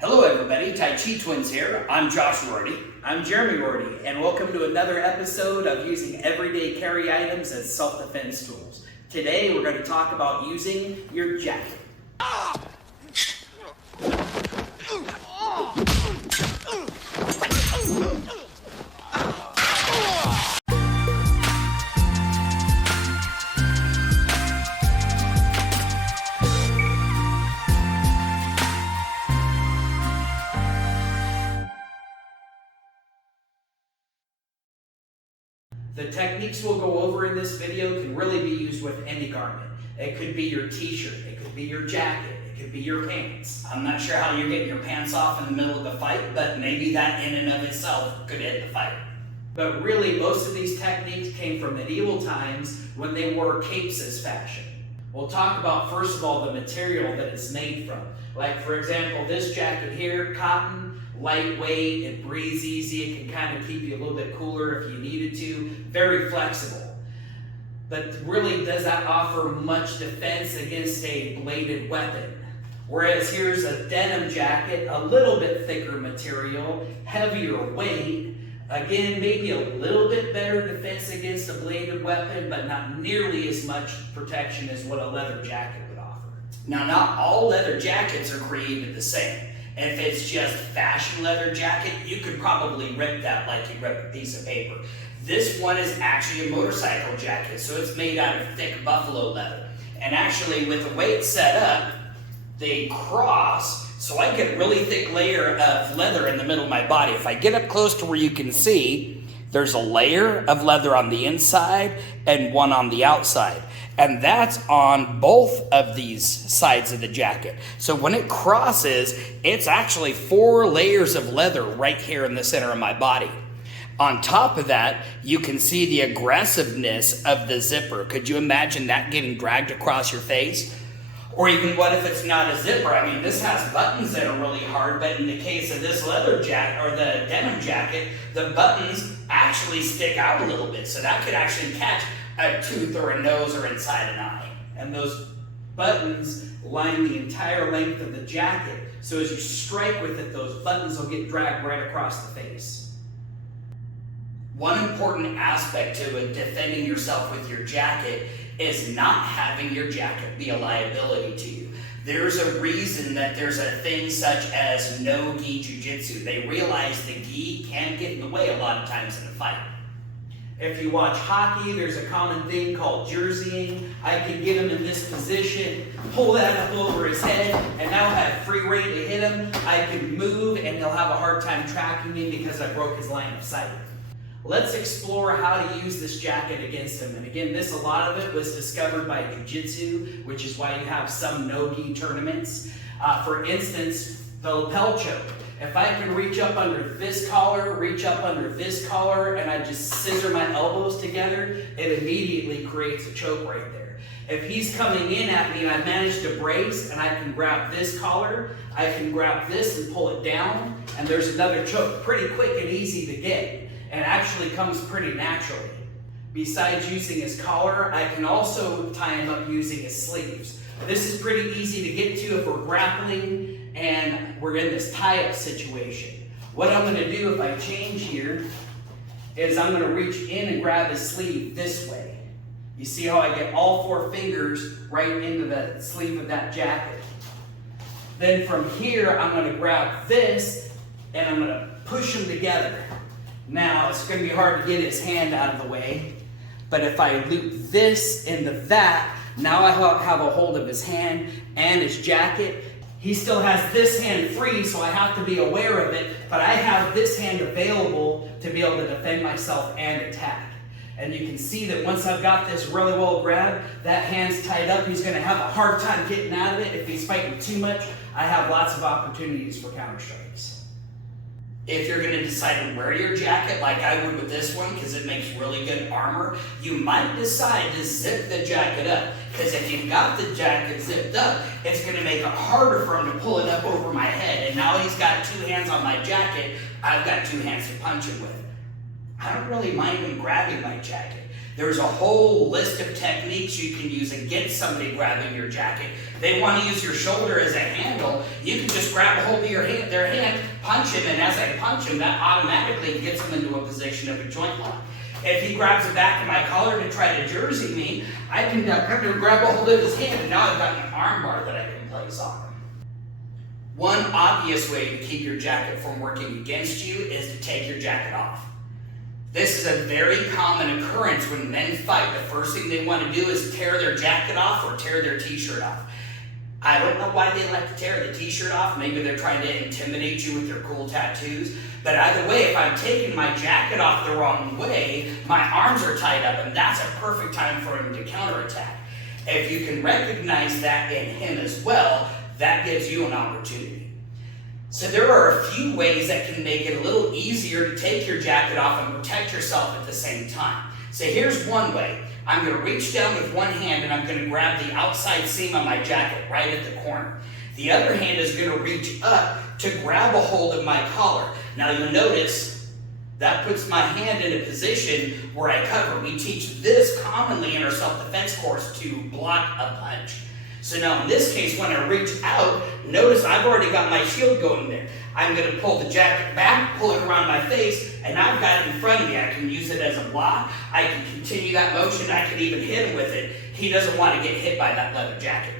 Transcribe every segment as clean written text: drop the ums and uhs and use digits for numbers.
Hello everybody, Tai Chi Twins here. I'm Josh Rorty. I'm Jeremy Rorty, and welcome to another episode of using everyday carry items as self-defense tools. Today we're going to talk about using your jacket. The techniques we'll go over in this video can really be used with any garment. It could be your t-shirt, it could be your jacket, it could be your pants. I'm not sure how you're getting your pants off in the middle of the fight, but maybe that in and of itself could end the fight. But really, most of these techniques came from medieval times when they wore capes as fashion. We'll talk about, first of all, the material that it's made from. Like, for example, this jacket here, cotton, lightweight, it breathes easy, it can kind of keep you a little bit cooler if you needed to, very flexible. But really, does that offer much defense against a bladed weapon? Whereas here's a denim jacket, a little bit thicker material, heavier weight, again, maybe a little bit better defense against a bladed weapon, but not nearly as much protection as what a leather jacket would offer. Now, not all leather jackets are created the same. If it's just fashion leather jacket, you could probably rip that like you rip a piece of paper. This one is actually a motorcycle jacket, so it's made out of thick buffalo leather. And actually, with the way it's set up, they cross, so I get a really thick layer of leather in the middle of my body. If I get up close to where you can see, there's a layer of leather on the inside and one on the outside. And that's on both of these sides of the jacket. So when it crosses, it's actually 4 layers of leather right here in the center of my body. On top of that, you can see the aggressiveness of the zipper. Could you imagine that getting dragged across your face? Or even what if it's not a zipper? I mean, this has buttons that are really hard, but in the case of this leather jacket, or the denim jacket, the buttons actually stick out a little bit. So that could actually catch a tooth or a nose or inside an eye. And those buttons line the entire length of the jacket, so as you strike with it, those buttons will get dragged right across the face. One important aspect to defending yourself with your jacket is not having your jacket be a liability to you. There's a reason that there's a thing such as no-gi jiu-jitsu. They realize the gi can get in the way a lot of times in a fight. If you watch hockey, there's a common thing called jerseying. I can get him in this position, pull that up over his head, and now have free rein to hit him. I can move, and he'll have a hard time tracking me because I broke his line of sight. Let's explore how to use this jacket against him. And again, a lot of it was discovered by jiu-jitsu, which is why you have some no-gi tournaments. For instance, the lapel choke. If I can reach up under this collar, reach up under this collar, and I just scissor my elbows together, it immediately creates a choke right there. If he's coming in at me and I manage to brace and I can grab this collar, I can grab this and pull it down, and there's another choke. Pretty quick and easy to get, and actually comes pretty naturally. Besides using his collar, I can also tie him up using his sleeves. This is pretty easy to get to if we're grappling and we're in this tie-up situation. What I'm going to do if I change here is I'm going to reach in and grab his sleeve this way. You see how I get all 4 fingers right into the sleeve of that jacket. Then from here, I'm going to grab this and I'm going to push them together. Now, it's going to be hard to get his hand out of the way, but if I loop this into that, now I have a hold of his hand and his jacket. He still has this hand free, so I have to be aware of it, but I have this hand available to be able to defend myself and attack. And you can see that once I've got this really well grabbed, that hand's tied up. He's going to have a hard time getting out of it. If he's fighting too much, I have lots of opportunities for counter strikes. If you're going to decide to wear your jacket like I would with this one, because it makes really good armor, you might decide to zip the jacket up. Because if you've got the jacket zipped up, it's going to make it harder for him to pull it up over my head. And now he's got 2 hands on my jacket, I've got 2 hands to punch him with. I don't really mind him grabbing my jacket. There's a whole list of techniques you can use against somebody grabbing your jacket. They want to use your shoulder as a handle. You can just grab a hold of their hand, punch him, and as I punch him, that automatically gets him into a position of a joint lock. If he grabs the back of my collar to try to jersey me, I can grab a hold of his hand, and now I've got an arm bar that I can place on him. One obvious way to keep your jacket from working against you is to take your jacket off. This is a very common occurrence when men fight. The first thing they want to do is tear their jacket off or tear their t-shirt off. I don't know why they like to tear the t-shirt off. Maybe they're trying to intimidate you with their cool tattoos. But either way, if I'm taking my jacket off the wrong way, my arms are tied up, and that's a perfect time for him to counterattack. If you can recognize that in him as well, that gives you an opportunity. So there are a few ways that can make it a little easier to take your jacket off and protect yourself at the same time. So here's one way. I'm going to reach down with one hand and I'm going to grab the outside seam of my jacket right at the corner. The other hand is going to reach up to grab a hold of my collar. Now you'll notice that puts my hand in a position where I cover. We teach this commonly in our self-defense course to block a punch. So now in this case, when I reach out, notice I've already got my shield going there. I'm going to pull the jacket back, pull it around my face, and I've got it in front of me. I can use it as a block. I can continue that motion. I can even hit him with it. He doesn't want to get hit by that leather jacket.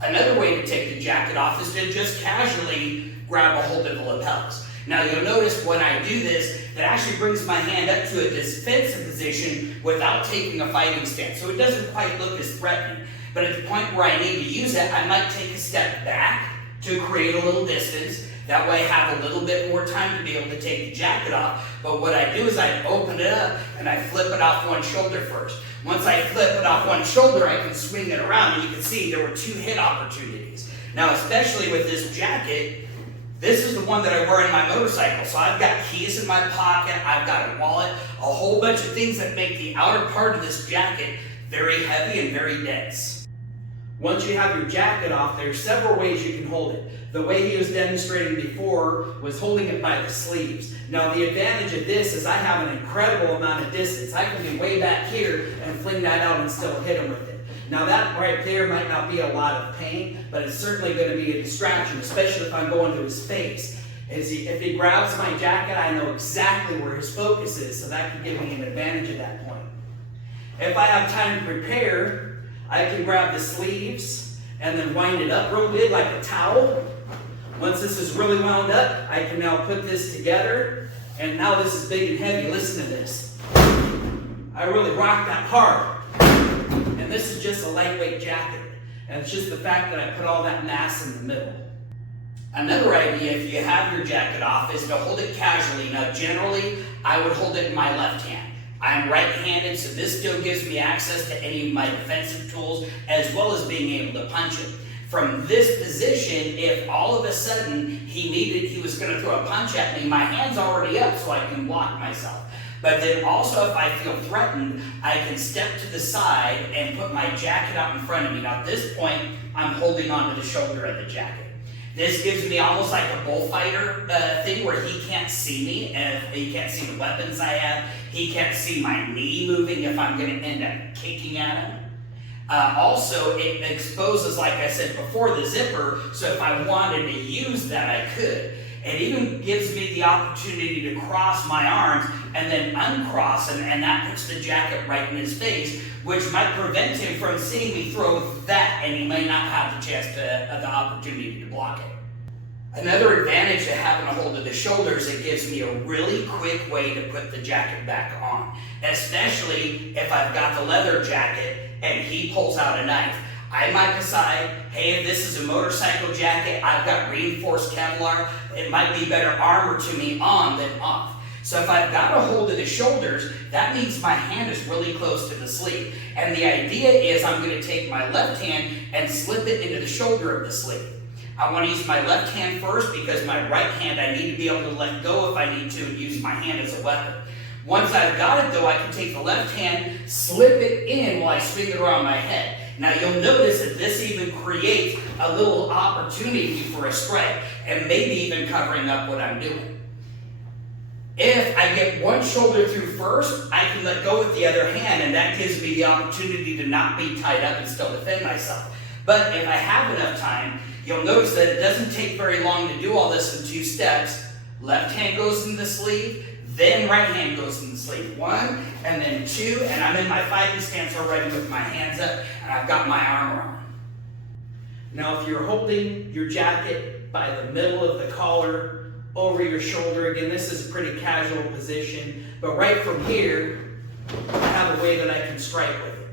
Another way to take the jacket off is to just casually grab a hold of the lapels. Now you'll notice when I do this, it actually brings my hand up to a defensive position without taking a fighting stance. So it doesn't quite look as threatening. But at the point where I need to use it, I might take a step back to create a little distance. That way I have a little bit more time to be able to take the jacket off. But what I do is I open it up and I flip it off one shoulder first. Once I flip it off one shoulder, I can swing it around, and you can see there were 2 hit opportunities. Now, especially with this jacket, this is the one that I wear in my motorcycle. So I've got keys in my pocket, I've got a wallet, a whole bunch of things that make the outer part of this jacket very heavy and very dense. Once you have your jacket off, there are several ways you can hold it. The way he was demonstrating before was holding it by the sleeves. Now the advantage of this is I have an incredible amount of distance. I can be way back here and fling that out and still hit him with it. Now that right there might not be a lot of pain, but it's certainly going to be a distraction, especially if I'm going to his face. If he grabs my jacket, I know exactly where his focus is, so that can give me an advantage at that point. If I have time to prepare, I can grab the sleeves and then wind it up real big like a towel. Once this is really wound up, I can now put this together, and now this is big and heavy. Listen to this. I really rock that hard. And this is just a lightweight jacket. And it's just the fact that I put all that mass in the middle. Another idea, if you have your jacket off, is to hold it casually. Now generally, I would hold it in my left hand. I'm right-handed, so this still gives me access to any of my defensive tools, as well as being able to punch him. From this position, if all of a sudden he was going to throw a punch at me, my hand's already up so I can block myself. But then also if I feel threatened, I can step to the side and put my jacket out in front of me. Now at this point, I'm holding onto the shoulder of the jacket. This gives me almost like a bullfighter thing where he can't see me, and he can't see the weapons I have. He can't see my knee moving if I'm going to end up kicking at him. Also, it exposes, like I said before, the zipper, so if I wanted to use that, I could. It even gives me the opportunity to cross my arms and then uncross, and that puts the jacket right in his face, which might prevent him from seeing me throw that, and he may not have the chance the opportunity to block it. Another advantage to having a hold of the shoulders, it gives me a really quick way to put the jacket back on, especially if I've got the leather jacket and he pulls out a knife. I might decide, hey, if this is a motorcycle jacket, I've got reinforced Kevlar, it might be better armor to me on than off. So if I've got a hold of the shoulders, that means my hand is really close to the sleeve. And the idea is I'm going to take my left hand and slip it into the shoulder of the sleeve. I want to use my left hand first because my right hand I need to be able to let go if I need to and use my hand as a weapon. Once I've got it though, I can take the left hand, slip it in while I swing it around my head. Now you'll notice that this even creates a little opportunity for a strike and maybe even covering up what I'm doing. If I get one shoulder through first, I can let go with the other hand, and that gives me the opportunity to not be tied up and still defend myself. But if I have enough time, you'll notice that it doesn't take very long to do all this in 2 steps. Left hand goes in the sleeve, then right hand goes in the sleeve. 1, and then 2, and I'm in my fighting stance already with my hands up, and I've got my armor on. Now, if you're holding your jacket by the middle of the collar, over your shoulder, again, this is a pretty casual position, but right from here, I have a way that I can strike with it.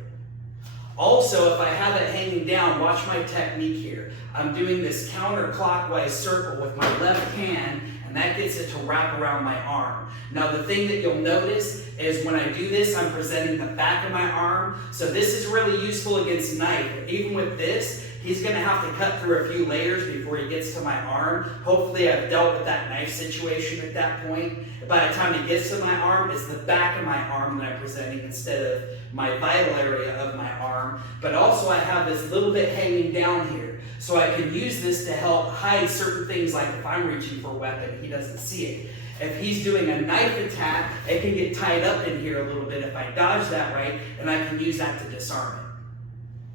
Also, if I have it hanging down, watch my technique here. I'm doing this counterclockwise circle with my left hand, and that gets it to wrap around my arm. Now, the thing that you'll notice is when I do this, I'm presenting the back of my arm, so this is really useful against knife. Even with this, he's going to have to cut through a few layers before he gets to my arm. Hopefully I've dealt with that knife situation at that point. By the time he gets to my arm, it's the back of my arm that I'm presenting instead of my vital area of my arm. But also I have this little bit hanging down here. So I can use this to help hide certain things, like if I'm reaching for a weapon, he doesn't see it. If he's doing a knife attack, it can get tied up in here a little bit if I dodge that right, and I can use that to disarm it.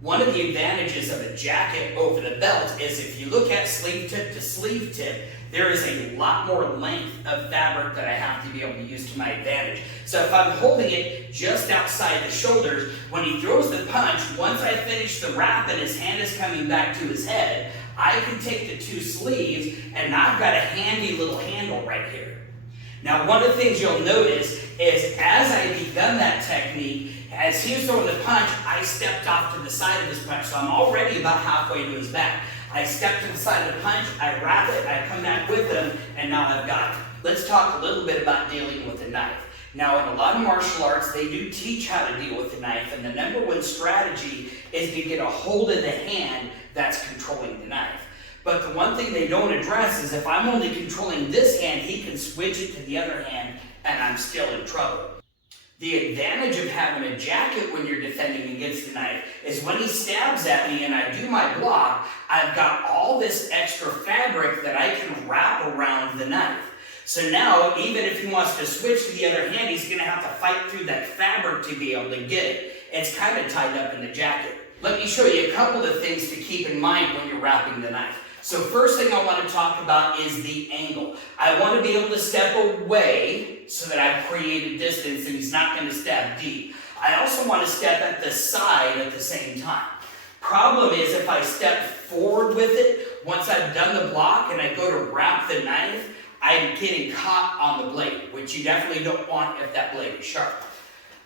One of the advantages of a jacket over the belt is if you look at sleeve tip to sleeve tip, there is a lot more length of fabric that I have to be able to use to my advantage. So if I'm holding it just outside the shoulders, when he throws the punch, once I finish the wrap and his hand is coming back to his head, I can take the 2 sleeves and I've got a handy little handle right here. Now, one of the things you'll notice is as I begun that technique, as he was throwing the punch, I stepped off to the side of his punch, so I'm already about halfway to his back. I step to the side of the punch, I wrap it, I come back with him, and now I've got it. Let's talk a little bit about dealing with a knife. Now, in a lot of martial arts, they do teach how to deal with a knife, and the number one strategy is to get a hold of the hand that's controlling the knife. But the one thing they don't address is if I'm only controlling this hand, he can switch it to the other hand, and I'm still in trouble. The advantage of having a jacket when you're defending against the knife is when he stabs at me and I do my block, I've got all this extra fabric that I can wrap around the knife. So now, even if he wants to switch to the other hand, he's going to have to fight through that fabric to be able to get it. It's kind of tied up in the jacket. Let me show you a couple of things to keep in mind when you're wrapping the knife. So first thing I want to talk about is the angle. I want to be able to step away so that I've created distance and he's not going to stab deep. I also want to step at the side at the same time. Problem is if I step forward with it, once I've done the block and I go to wrap the knife, I'm getting caught on the blade, which you definitely don't want if that blade is sharp.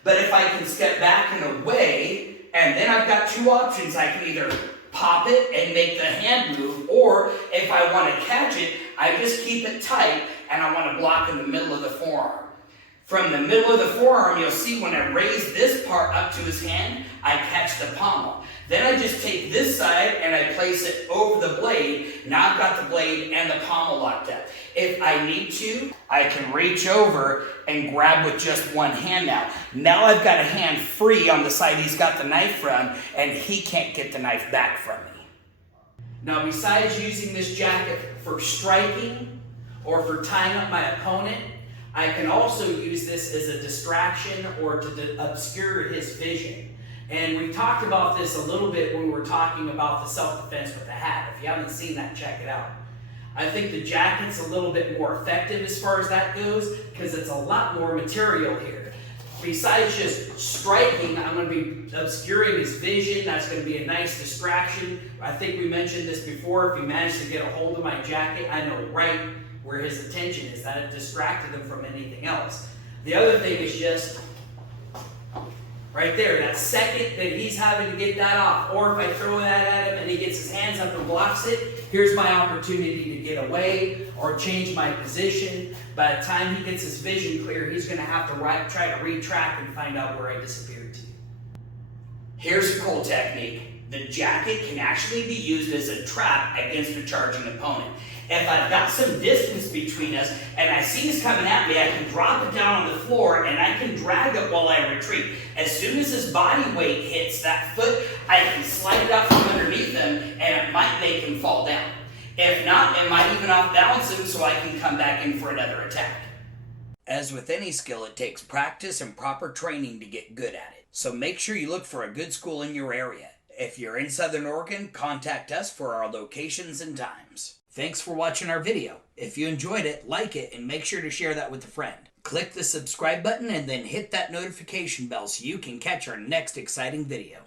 But if I can step back and away, and then I've got 2 options. I can either pop it and make the hand move, or if I want to catch it, I just keep it tight and I want to block in the middle of the forearm. From the middle of the forearm, you'll see when I raise this part up to his hand, I catch the pommel. Then I just take this side and I place it over the blade. Now I've got the blade and the pommel locked up. If I need to, I can reach over and grab with just one hand now. Now I've got a hand free on the side he's got the knife from, and he can't get the knife back from me. Now, besides using this jacket for striking or for tying up my opponent, I can also use this as a distraction or to obscure his vision. And we talked about this a little bit when we were talking about the self-defense with the hat. If you haven't seen that, check it out. I think the jacket's a little bit more effective as far as that goes because it's a lot more material here. Besides just striking, I'm going to be obscuring his vision. That's going to be a nice distraction. I think we mentioned this before. If he managed to get a hold of my jacket, I know right where his attention is. That it distracted him from anything else. The other thing is just right there, that second that he's having to get that off, or if I throw that at him and he gets his hands up and blocks it, here's my opportunity to get away or change my position. By the time he gets his vision clear, he's going to have to try to retrack and find out where I disappeared to. Here's a cool technique. The jacket can actually be used as a trap against a charging opponent. If I've got some distance between us and I see he's coming at me, I can drop it down on the floor and I can drag it while I retreat. As soon as his body weight hits that foot, I can slide it out from underneath him and it might make him fall down. If not, it might even off balance him so I can come back in for another attack. As with any skill, it takes practice and proper training to get good at it. So make sure you look for a good school in your area. If you're in Southern Oregon, contact us for our locations and times. Thanks for watching our video. If you enjoyed it, like it and make sure to share that with a friend. Click the subscribe button and then hit that notification bell so you can catch our next exciting video.